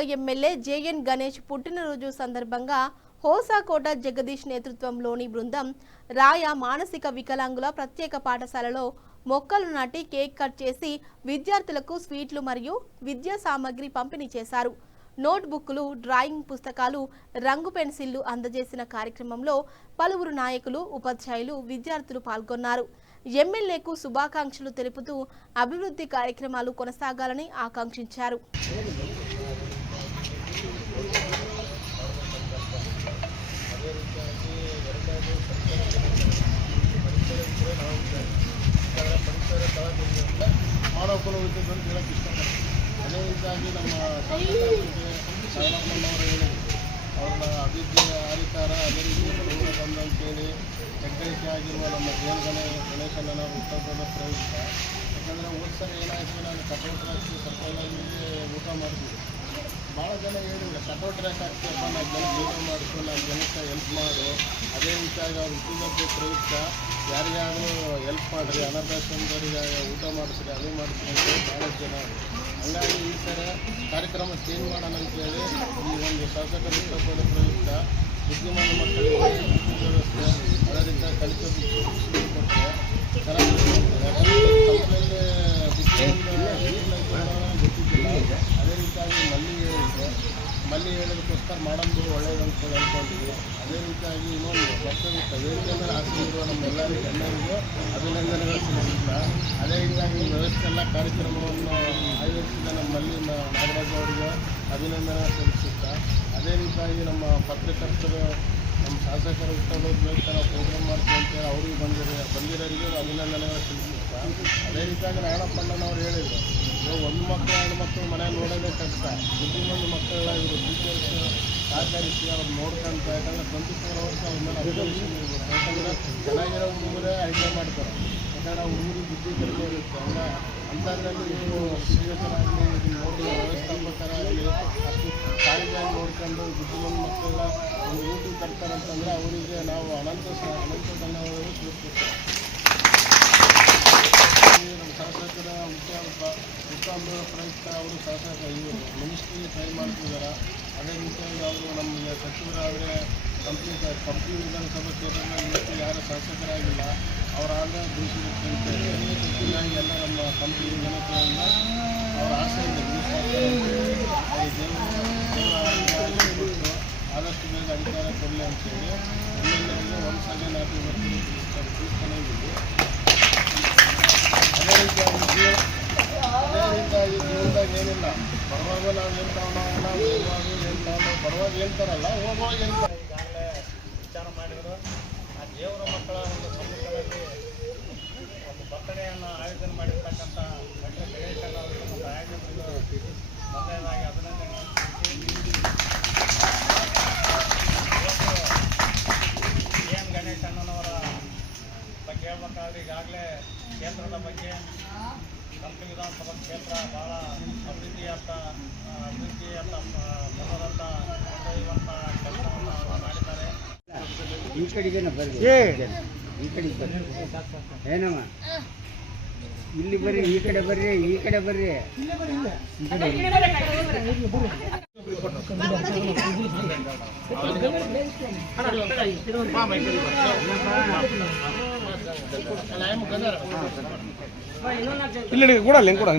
MLA JN Ganesh పుట్టినరోజు సందర్భంగా హోసాకోట జగదీష్ నేతృత్వంలోని బృందం రాయ మానసిక వికలాంగుల ప్రత్యేక పాఠశాలలో మొక్కలు నాటి కేక్ కట్ చేసి విద్యార్థులకు స్వీట్లు మరియు విద్యా సామగ్రి పంపిణీ చేశారు. నోట్ బుక్లు, డ్రాయింగ్ పుస్తకాలు, రంగు పెన్సిళ్లు అందజేసిన కార్యక్రమంలో పలువురు నాయకులు, ఉపాధ్యాయులు, విద్యార్థులు పాల్గొన్నారు. ఎమ్మెల్యేకు శుభాకాంక్షలు తెలుపుతూ అభివృద్ధి కార్యక్రమాలు కొనసాగాలని ఆకాంక్షించారు. ಮಾನವಕುಲ ಉದ್ಯೋಗ ಅಂತ ಹೇಳಕ್ಕೆ ಇಷ್ಟಪಡ್ತೀನಿ. ಅದೇ ರೀತಿಯಾಗಿ ನಮ್ಮ ಶರಣಪ್ಪನವರು ಹೇಳಿದರು, ಅವ್ರನ್ನ ಅಭಿವೃದ್ಧಿ ಆರಿತಾರ. ಅದೇ ರೀತಿ ಬಡವರು ಬಂದು ಅಂತೇಳಿ ಹೆಗ್ಗಳಿಕೆ ಆಗಿರುವ ನಮ್ಮ ಗಣೇಶನ ಹುಟ್ಟುಹಬ್ಬದ ಪ್ರಯುಕ್ತ. ಯಾಕಂದರೆ ಹೋದ ಸಲ ಏನಾಯಿತು, ನಾನು ಕಟೌಟ್ ಹಾಕಿ ಸರ್ಕಾರಕ್ಕೆ ಊಟ ಮಾಡ್ತಿದ್ದೆ. ಭಾಳ ಜನ ಹೇಳಿದ್ರು, ಕಟೌಟ್ ರ್ಯಾಕ್ ಹಾಕ್ತಿಯಪ್ಪ, 4 ಜನ ಜೀವನ ಮಾಡಿಸು, 4 ಜನಕ್ಕೆ ಹೆಲ್ಪ್ ಮಾಡು. ಅದೇ ರೀತಿಯಾಗಿ ಅವ್ರ ಹುಟ್ಟುಹಬ್ಬದ ಪ್ರಯುಕ್ತ ಯಾರಿಗಾದರೂ ಹೆಲ್ಪ್ ಮಾಡಿರಿ, ಅನಾಥಾಶ್ರಮದವರಿಗೆ ಊಟ ಮಾಡಿಸ್ರಿ, ಅದು ಮಾಡಿಸ್ರಿ ಅಂತೇಳಿ ಭಾಳ ಜನ. ಹಂಗಾಗಿ ಈ ಥರ ಕಾರ್ಯಕ್ರಮ ಚೇಂಜ್ ಮಾಡೋಣ ಅಂತೇಳಿ ಈ ಒಂದು ಶಾಸಕರ ಹುಟ್ಟುಹಬ್ಬದ ಪ್ರಯುಕ್ತ ಬುದ್ಧಿಮಾನ ಮಕ್ಕಳಿಗೆ ವ್ಯವಸ್ಥೆ, ಅದೇ ರೀತಿ ಕಲಿಕೆ ಕೊಟ್ಟರೆ ಚೆನ್ನಾಗಿ ಕಂಪ್ನಿಯಲ್ಲಿ ಗೊತ್ತಿದ್ದಿಲ್ಲ. ಅದೇ ರೀತಿಯಾಗಿ ಮಲ್ಲಿ ಹೇಳೋದಕ್ಕೋಸ್ಕರ ಮಾಡೋದು ಒಳ್ಳೆಯದು ಅಂತೇಳಿ ಅಂದ್ಕೊಂಡಿದ್ವಿ. ಅದೇ ರೀತಿಯಾಗಿ ಇನ್ನೊಂದು ವರ್ಷವಿತ್ತ ವೇದಿಕೆ ಮೇಲೆ ಆಸೆಯಿರುವ ನಮ್ಮೆಲ್ಲರಿಗೂ ಎಲ್ಲರಿಗೂ ಅಭಿನಂದನೆಗಳು ಸಲ್ಲಿಸುತ್ತಾ, ಅದೇ ರೀತಿಯಾಗಿ ವ್ಯವಸ್ಥೆ ಎಲ್ಲ ಕಾರ್ಯಕ್ರಮವನ್ನು ಆಯೋಜಿಸಿದ ನಮ್ಮ ಮಲ್ಲಿ ನಾಗರಾಜ್ ಅವರಿಗೆ ಅಭಿನಂದನೆ ಸಲ್ಲಿಸುತ್ತಾ, ಅದೇ ರೀತಿಯಾಗಿ ನಮ್ಮ ಪತ್ರಕರ್ತರು, ನಮ್ಮ ಶಾಸಕರ ಹುಟ್ಟುಹಬ್ಬದ ಪ್ರಯುಕ್ತ ನಾವು ಪ್ರೋಗ್ರಾಮ್ ಮಾಡ್ತೀವಿ ಅಂತೇಳಿ ಅವ್ರಿಗೆ ಬಂದಿರೋರಿಗೆ ಅಭಿನಂದನೆಗಳು ಸಲ್ಲಿಸುತ್ತಾ, ಅದೇ ರೀತಿಯಾಗಿ ನಾರಾಯಣಪ್ಪಣ್ಣನವ್ರು ಹೇಳಿದರು, ಒಂದು ಮಕ್ಕಳು 2 ಮಕ್ಕಳು ಮನೆಯಲ್ಲಿ ನೋಡೋದೇ ಕಷ್ಟ. ಬುದ್ಧಿಮಂದು ಮಕ್ಕಳೆಲ್ಲ ಇವರು ಟೀಚರ್ಸ್ ಸಹಕರಿಸಿ ಅವ್ರು ನೋಡ್ಕೊಂತ. ಯಾಕಂದರೆ 24 hours ಅವ್ರ ಮೇಲೆ ಅಬ್ಸರ್ವೇಷನ್ ಇರ್ಬೇಕು. ಯಾಕಂದರೆ ಚೆನ್ನಾಗಿರೋ ಹುಡುಗರೇ ಐಡಿಯಾ ಮಾಡ್ತಾರೆ. ಯಾಕಂದರೆ ಆ ಹುಡುಗರಿಗೆ ಬುದ್ಧಿ ಕಡಿಮೆ ಇರುತ್ತೆ. ಹಂಗ ಅಂಥದ್ರಲ್ಲಿ ನೀವು ಶಿಕ್ಷಕರಾಗಲಿ, ನೋಡಿದ ವ್ಯವಸ್ಥಾಪಕರಾಗಲಿ ಅಷ್ಟು ಕಾಳಜಿಯಾಗಿ ನೋಡ್ಕೊಂಡು ಬುದ್ಧಿಮಂದು ಮಕ್ಕಳೆಲ್ಲ ಒಂದು ಊಟಕ್ಕೆ ತರ್ತಾರಂತಂದರೆ ಅವರಿಗೆ ನಾವು ಅನಂತ ಧನ್ಯವಾದಗಳು ತಿಳಿಸ್ಬೇಕು. ನಮ್ಮ ಶಾಸಕರ ಹುಟ್ಟುಹಬ್ಬದ ಪ್ರಯುಕ್ತ ಅವರು ಶಾಸಕ ಮಿನಿಸ್ಟ್ರಿಗೆ ಟ್ರೈ ಮಾಡ್ತಿದ್ದಾರೆ. ಅದೇ ರೀತಿಯಾಗಿ ಅವರು ನಮಗೆ ಸಚಿವರಾದರೆ ಕಂಪ್ನಿ ವಿಧಾನಸಭಾ ಕ್ಷೇತ್ರದಲ್ಲಿ ಯಾರು ಶಾಸಕರಾಗಿಲ್ಲ, ಅವರಾದರೆ ದೇಶಕ್ಕೆ ಹೆಚ್ಚಿನಾಗಿ ಎಲ್ಲ ನಮ್ಮ ಕಂಪ್ನಿ ಜನತೆಯಿಂದ ಅವರ ಆಸೆಯಿಂದ ಬಿಟ್ಟು ಆದಷ್ಟು ಬೇಗ ಅಧಿಕಾರ ಕೊಡಲಿ ಅಂತೇಳಿ ಎಲ್ಲೆಲ್ಲರಿಗೆ ಒಂದ್ಸಲ ನಾಟಿ ಬರ್ತೀನಿ ತಿಳಿಸ್ತಾನಿದ್ದೀವಿ. ಅದೇ ರೀತಿಯಾಗಿ ಜೀವನದಾಗ ಏನಿಲ್ಲ, ಬರುವಾಗ ನಾವು ಹೇಳ್ತಾವ, ಬರುವಾಗ ಹೇಳ್ತಾರಲ್ಲ, ಹೋಗುವಾಗ ಹೇಳ್ತಾರೆ. ಈಗಾಗಲೇ ವಿಚಾರ ಮಾಡಿದರು. ಆ ದೇವರ ಮಕ್ಕಳ ಒಂದು ಸಮ್ಮುಖದಲ್ಲಿ ಒಂದು ಬರ್ತಡೆಯನ್ನು ಆಯೋಜನೆ ಮಾಡಿರ್ತಕ್ಕಂಥ ಡಾಕ್ಟರ್ ಗಣೇಶನ್ ಅವರು ನಮ್ಮ ಆಯೋಜಕರು ಮೊದಲನೇದಾಗಿ ಅಭಿನಂದನೆ. ಜೇಎನ್ ಗಣೇಶ್ ಅಣ್ಣನವರ ಬಗ್ಗೆ ಹೇಳ್ಬೇಕಾದ್ರೆ ಈಗಾಗಲೇ ಕ್ಷೇತ್ರದ ಬಗ್ಗೆ ಕಂಪ್ಲಿ ವಿಧಾನಸಭಾ ಕ್ಷೇತ್ರ ಭಾಳ ಅಭಿವೃದ್ಧಿಯತ್ತ ಬರೋದಂಥ ಕೊಂಡೊಯ್ಯುವಂಥ ಕೆಲಸವನ್ನು ಅವರು ಮಾಡಿದ್ದಾರೆ. ಈ ಕಡೆಗೇನ ಬರ್ರಿ, ಈ ಕಡೆ ಬರ್ರಿ ಏನಮ್ಮ, ಇಲ್ಲಿ ಬರ್ರಿ, ಈ ಕಡೆ ಬರ್ರಿ, ಈ ಕಡೆ ಬರ್ರಿ, ಈ ಕಡೆ ಇಲ್ಲಿ ಕೂಡ ಕೂಡ